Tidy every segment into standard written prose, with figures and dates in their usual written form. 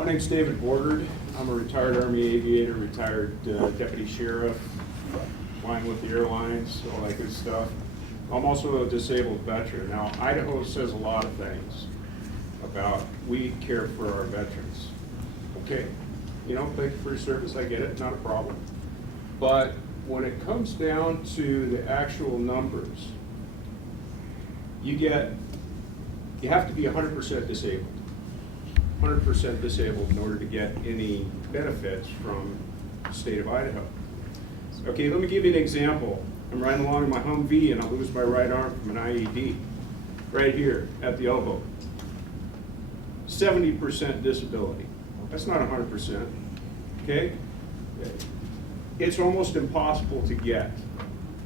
My name's David Borgard. I'm a retired Army aviator, retired deputy sheriff, flying with the airlines, all that good stuff. I'm also a disabled veteran. Now, Idaho says a lot of things about we care for our veterans. Okay, you know, thank you for your service, I get it, not a problem. But when it comes down to the actual numbers, you have to be 100% disabled. 100% disabled in order to get any benefits from the state of Idaho. Okay, let me give you an example. I'm riding along in my Humvee and I lose my right arm from an IED, right here at the elbow. 70% disability. That's not 100%, okay? It's almost impossible to get,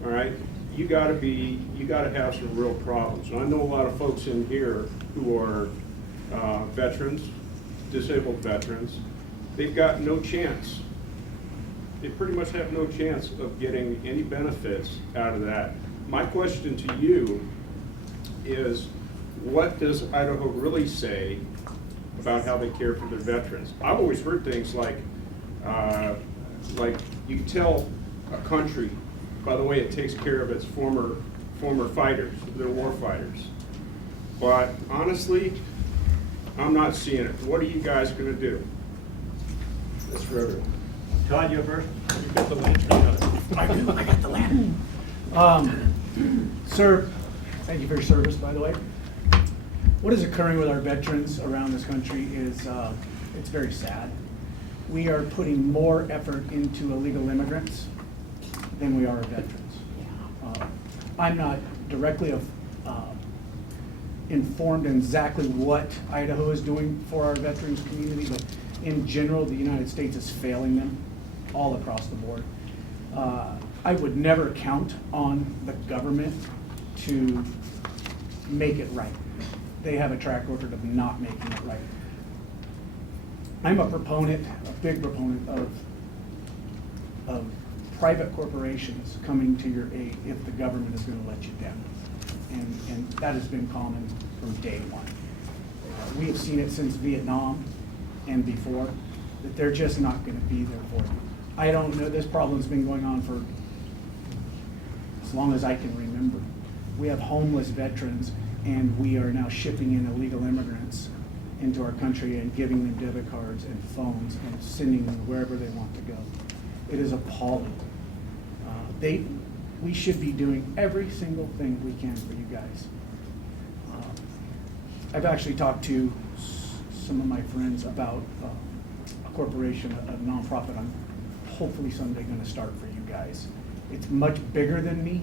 all right? You gotta have some real problems. And I know a lot of folks in here who are veterans, disabled veterans. They've got no chance. They pretty much have no chance of getting any benefits out of that. My question to you is, what does Idaho really say about how they care for their veterans? I've always heard things like you can tell a country by the way it takes care of its former fighters, their war fighters. But honestly, I'm not seeing it. What are you guys going to do? That's Redoubt. Todd, you first. You got the lantern. I got the lantern. Sir, thank you for your service, by the way. What is occurring with our veterans around this country is it's very sad. We are putting more effort into illegal immigrants than we are veterans. I'm not directly informed in exactly what Idaho is doing for our veterans community, but in general, the United States is failing them all across the board. I would never count on the government to make it right. They have a track record of not making it right. I'm a proponent, a big proponent of private corporations coming to your aid if the government is going to let you down. And that has been common from day one. We have seen it since Vietnam and before, that they're just not going to be there for you. I don't know, this problem's been going on for as long as I can remember. We have homeless veterans, and we are now shipping in illegal immigrants into our country and giving them debit cards and phones and sending them wherever they want to go. It is appalling. We should be doing every single thing we can for you guys. I've actually talked to some of my friends about a corporation, a nonprofit I'm hopefully someday going to start for you guys. It's much bigger than me,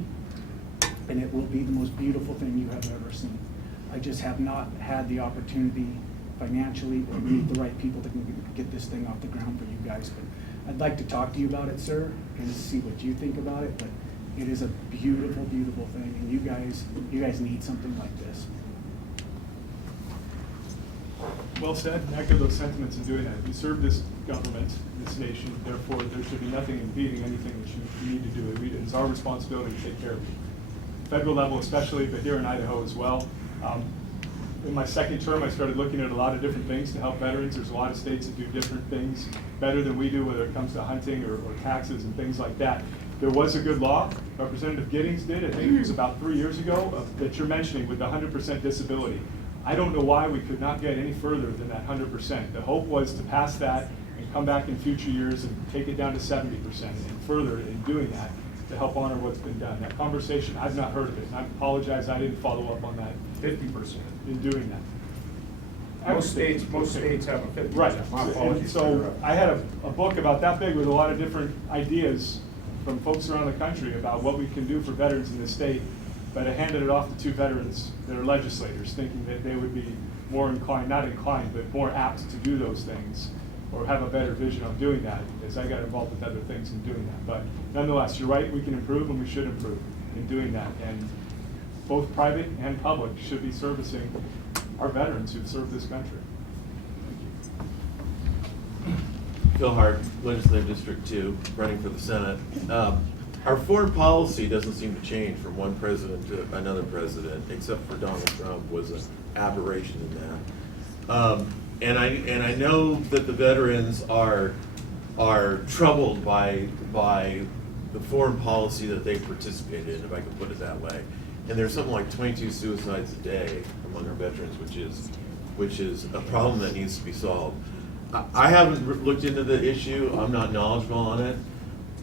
and it will be the most beautiful thing you have ever seen. I just have not had the opportunity financially to meet the right people that can get this thing off the ground for you guys. But I'd like to talk to you about it, sir, and see what you think about it. But it is a beautiful, beautiful thing, and you guys need something like this. Well said, and echo those sentiments in doing that. You serve this government, this nation, therefore there should be nothing impeding anything that you need to do. It's our responsibility to take care of you. Federal level especially, but here in Idaho as well. In my second term, I started looking at a lot of different things to help veterans. There's a lot of states that do different things better than we do, whether it comes to hunting or taxes and things like that. There was a good law, Representative Giddings did, I think it was about 3 years ago, that you're mentioning with the 100% disability. I don't know why we could not get any further than that 100%. The hope was to pass that and come back in future years and take it down to 70% and further in doing that to help honor what's been done. That conversation, I've not heard of it, and I apologize I didn't follow up on that. 50%. In doing that. Most states have a 50%. Right. My And apologies. so I had a book about that big with a lot of different ideas from folks around the country about what we can do for veterans in this state, but I handed it off to two veterans that are legislators, thinking that they would be more inclined, not inclined, but more apt to do those things or have a better vision on doing that, as I got involved with other things in doing that. But nonetheless, you're right, we can improve and we should improve in doing that. And both private and public should be servicing our veterans who've served this country. Phil Hart, Legislative District 2, running for the Senate. Our foreign policy doesn't seem to change from one president to another president, except for Donald Trump was an aberration in that. And I know that the veterans are troubled by the foreign policy that they participate in, if I can put it that way. And there's something like 22 suicides a day among our veterans, which is a problem that needs to be solved. I haven't looked into the issue. I'm not knowledgeable on it.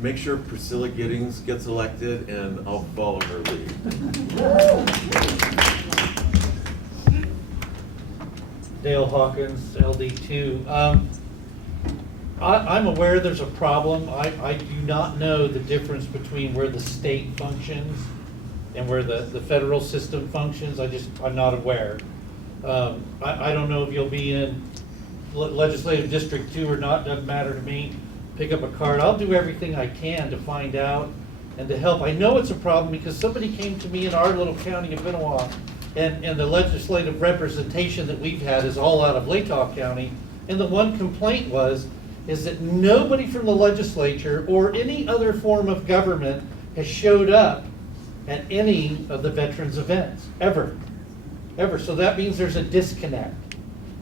Make sure Priscilla Giddings gets elected, and I'll follow her lead. Dale Hawkins, LD2. I'm aware there's a problem. I do not know the difference between where the state functions and where the federal system functions. I'm not aware. I don't know if you'll be in legislative district 2 or not, doesn't matter to me. Pick up a card. I'll do everything I can to find out and to help. I know it's a problem because somebody came to me in our little county of Benoit, and the legislative representation that we've had is all out of Latah County, and the one complaint is that nobody from the legislature or any other form of government has showed up at any of the veterans events, ever. So that means there's a disconnect.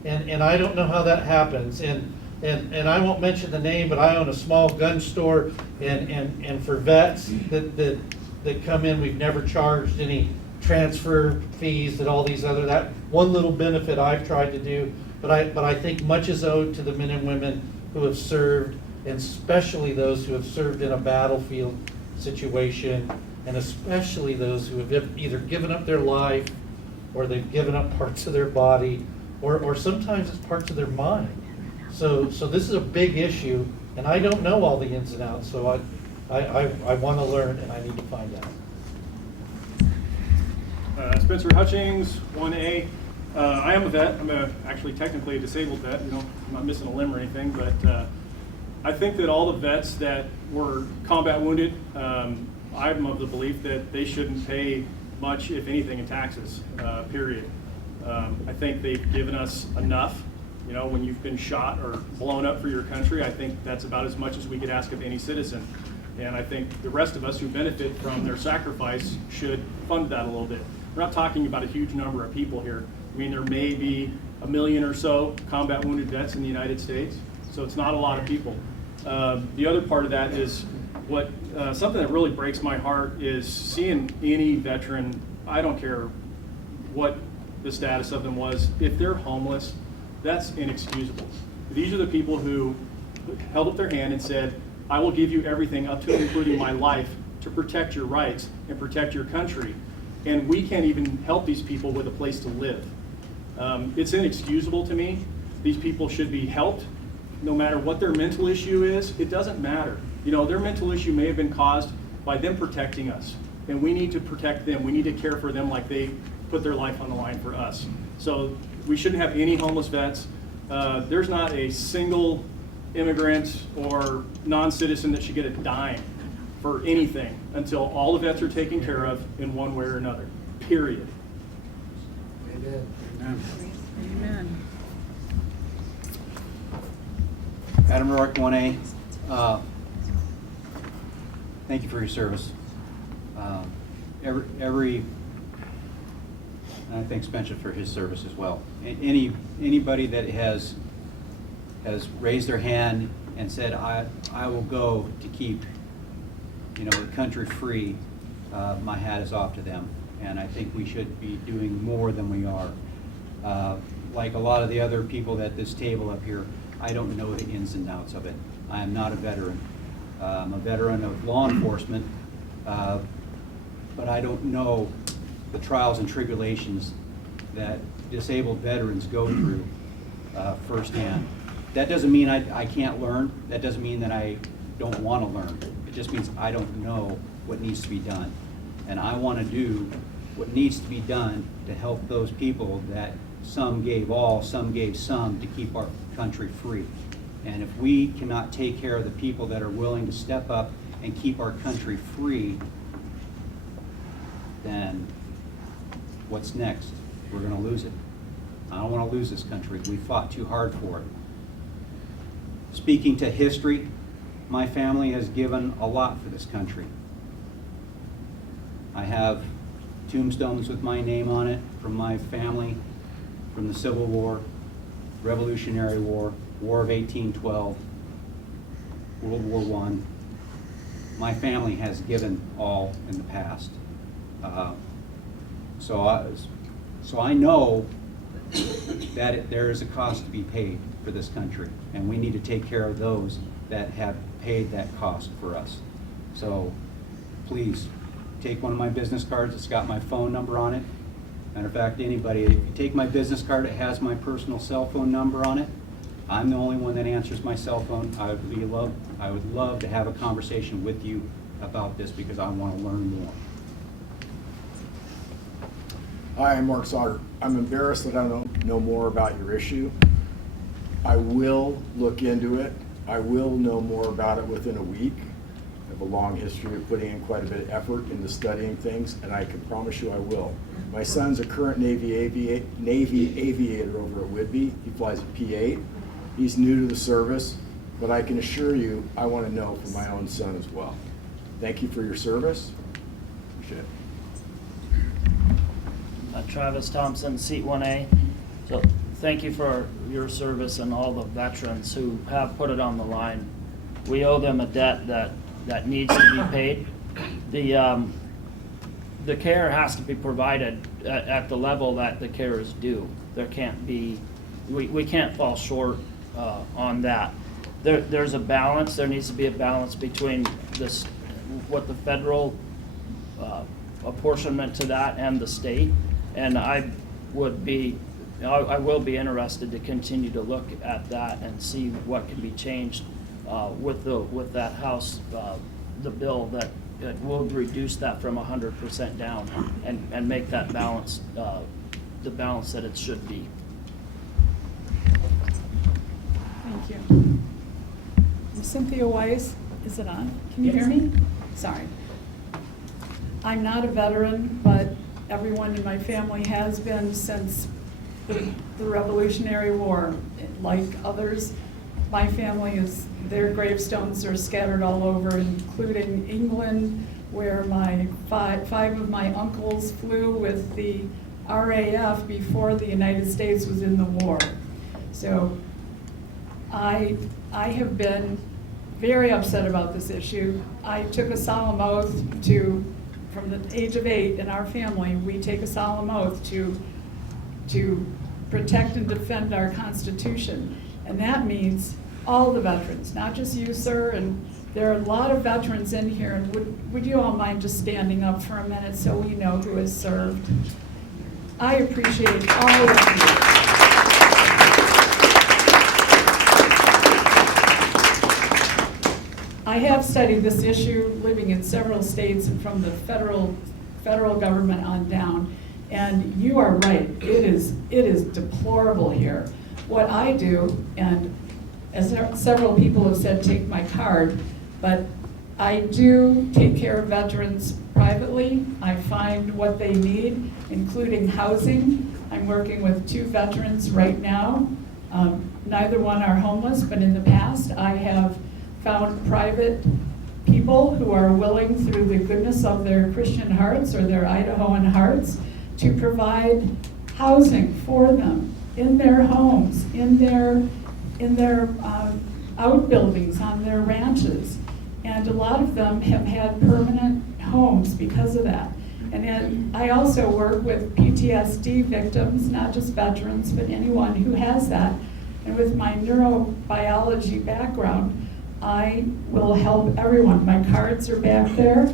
And I don't know how that happens. And I won't mention the name, but I own a small gun store, and for vets that come in, we've never charged any transfer fees and all these that one little benefit I've tried to do, but I think much is owed to the men and women who have served, and especially those who have served in a battlefield situation, and especially those who have either given up their life, or they've given up parts of their body, or sometimes it's parts of their mind. So this is a big issue, and I don't know all the ins and outs, so I want to learn, and I need to find out. Spencer Hutchings, 1A. I am a vet. I'm actually technically a disabled vet. I'm not missing a limb or anything, but I think that all the vets that were combat wounded, I'm of the belief that they shouldn't pay much, if anything, in taxes, period. I think they've given us enough. When you've been shot or blown up for your country, I think that's about as much as we could ask of any citizen. And I think the rest of us who benefit from their sacrifice should fund that a little bit. We're not talking about a huge number of people here. I mean, there may be 1 million or so combat wounded vets in the United States, so it's not a lot of people. The other part of that is something that really breaks my heart is seeing any veteran, I don't care what the status of them was, if they're homeless, that's inexcusable. These are the people who held up their hand and said, I will give you everything up to and including my life to protect your rights and protect your country. And we can't even help these people with a place to live. It's inexcusable to me. These people should be helped no matter what their mental issue is. It doesn't matter. Their mental issue may have been caused by them protecting us, and we need to protect them. We need to care for them like they put their life on the line for us. So we shouldn't have any homeless vets. There's not a single immigrant or non-citizen that should get a dime for anything until all the vets are taken care of in one way or another, period. Amen. Adam Rourke, 1A. Thank you for your service. And I thank Spencer for his service as well. Anybody that has raised their hand and said, I will go to keep the country free, my hat is off to them. And I think we should be doing more than we are. Like a lot of the other people at this table up here, I don't know the ins and outs of it. I am not a veteran. I'm a veteran of law enforcement, but I don't know the trials and tribulations that disabled veterans go through firsthand. That doesn't mean I can't learn. That doesn't mean that I don't want to learn. It just means I don't know what needs to be done. And I want to do what needs to be done to help those people that some gave all, some gave some to keep our country free. And if we cannot take care of the people that are willing to step up and keep our country free, then what's next? We're going to lose it. I don't want to lose this country. We fought too hard for it. Speaking to history, my family has given a lot for this country. I have tombstones with my name on it from my family from the Civil War. Revolutionary War, War of 1812, World War I. My family has given all in the past. So I know that there is a cost to be paid for this country, and we need to take care of those that have paid that cost for us. So please, take one of my business cards, it's got my phone number on it. Matter of fact, anybody, if you take my business card, it has my personal cell phone number on it. I'm the only one that answers my cell phone. I would love to have a conversation with you about this because I want to learn more. Hi, I'm Mark Sauter. I'm embarrassed that I don't know more about your issue. I will look into it. I will know more about it within a week. I have a long history of putting in quite a bit of effort into studying things, and I can promise you I will. My son's a current Navy aviator over at Whidbey. He flies a P-8. He's new to the service, but I can assure you I want to know for my own son as well. Thank you for your service. Appreciate it. Travis Thompson, Seat 1A. So thank you for your service and all the veterans who have put it on the line. We owe them a debt that needs to be paid. The care has to be provided at the level that the care is due. There can't be, we can't fall short on that. There's a balance. There needs to be a balance between this, what the federal apportionment to that and the state. And I will be interested to continue to look at that and see what can be changed with that House, the bill that will reduce that from 100% down and make that balance, the balance that it should be. Thank you. I'm Cynthia Weiss. Is it on? Can you hear me? Sorry. I'm not a veteran, but everyone in my family has been since the Revolutionary War. Like others, my family their gravestones are scattered all over, including England, where my five of my uncles flew with the RAF before the United States was in the war. So I have been very upset about this issue. I took a solemn oath from the age of 8 in our family, we take a solemn oath to protect and defend our Constitution. And that means all the veterans, not just you, sir, and there are a lot of veterans in here. And would you all mind just standing up for a minute so we know who has served? I appreciate all of you. I have studied this issue living in several states and from the federal government on down, and you are right, it is deplorable here. What I do, and as several people have said, take my card, but I do take care of veterans privately. I find what they need, including housing. I'm working with 2 veterans right now. Neither one are homeless, but in the past I have found private people who are willing, through the goodness of their Christian hearts or their Idahoan hearts, to provide housing for them in their homes, in their outbuildings, on their ranches. And a lot of them have had permanent homes because of that. And then I also work with PTSD victims, not just veterans, but anyone who has that. And with my neurobiology background, I will help everyone. My cards are back there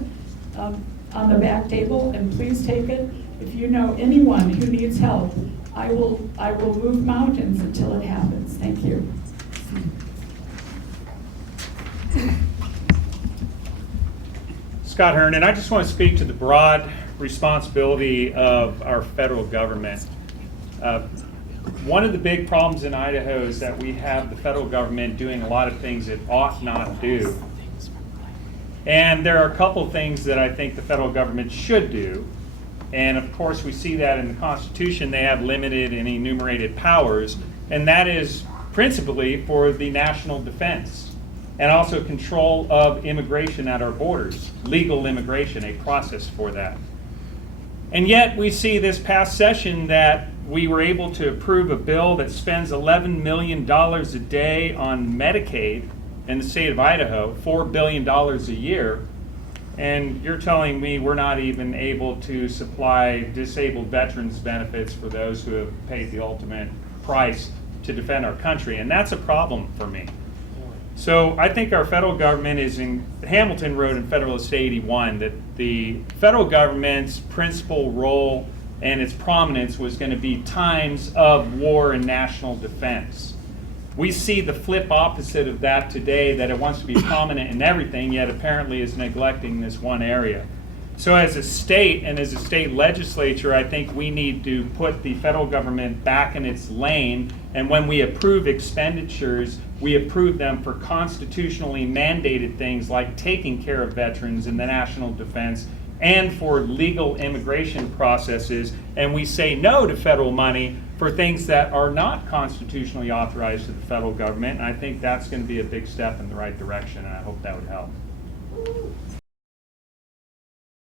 on the back table, and please take it. If you know anyone who needs help, I will move mountains until it happens. Thank you. Scott Hearn, and I just want to speak to the broad responsibility of our federal government. One of the big problems in Idaho is that we have the federal government doing a lot of things it ought not do. And there are a couple things that I think the federal government should do. And of course, we see that in the Constitution. They have limited and enumerated powers, and that is principally for the national defense and also control of immigration at our borders, legal immigration, a process for that. And yet we see this past session that we were able to approve a bill that spends $11 million a day on Medicaid in the state of Idaho, $4 billion a year, and you're telling me we're not even able to supply disabled veterans benefits for those who have paid the ultimate price to defend our country, and that's a problem for me. So I think our federal government is in, Hamilton wrote in Federalist 81 that the federal government's principal role and its prominence was going to be times of war and national defense. We see the flip opposite of that today, that it wants to be prominent in everything, yet apparently is neglecting this one area. So as a state and as a state legislature, I think we need to put the federal government back in its lane, and when we approve expenditures, we approve them for constitutionally mandated things like taking care of veterans in the national defense and for legal immigration processes, and we say no to federal money for things that are not constitutionally authorized to the federal government. And I think that's going to be a big step in the right direction, and I hope that would help.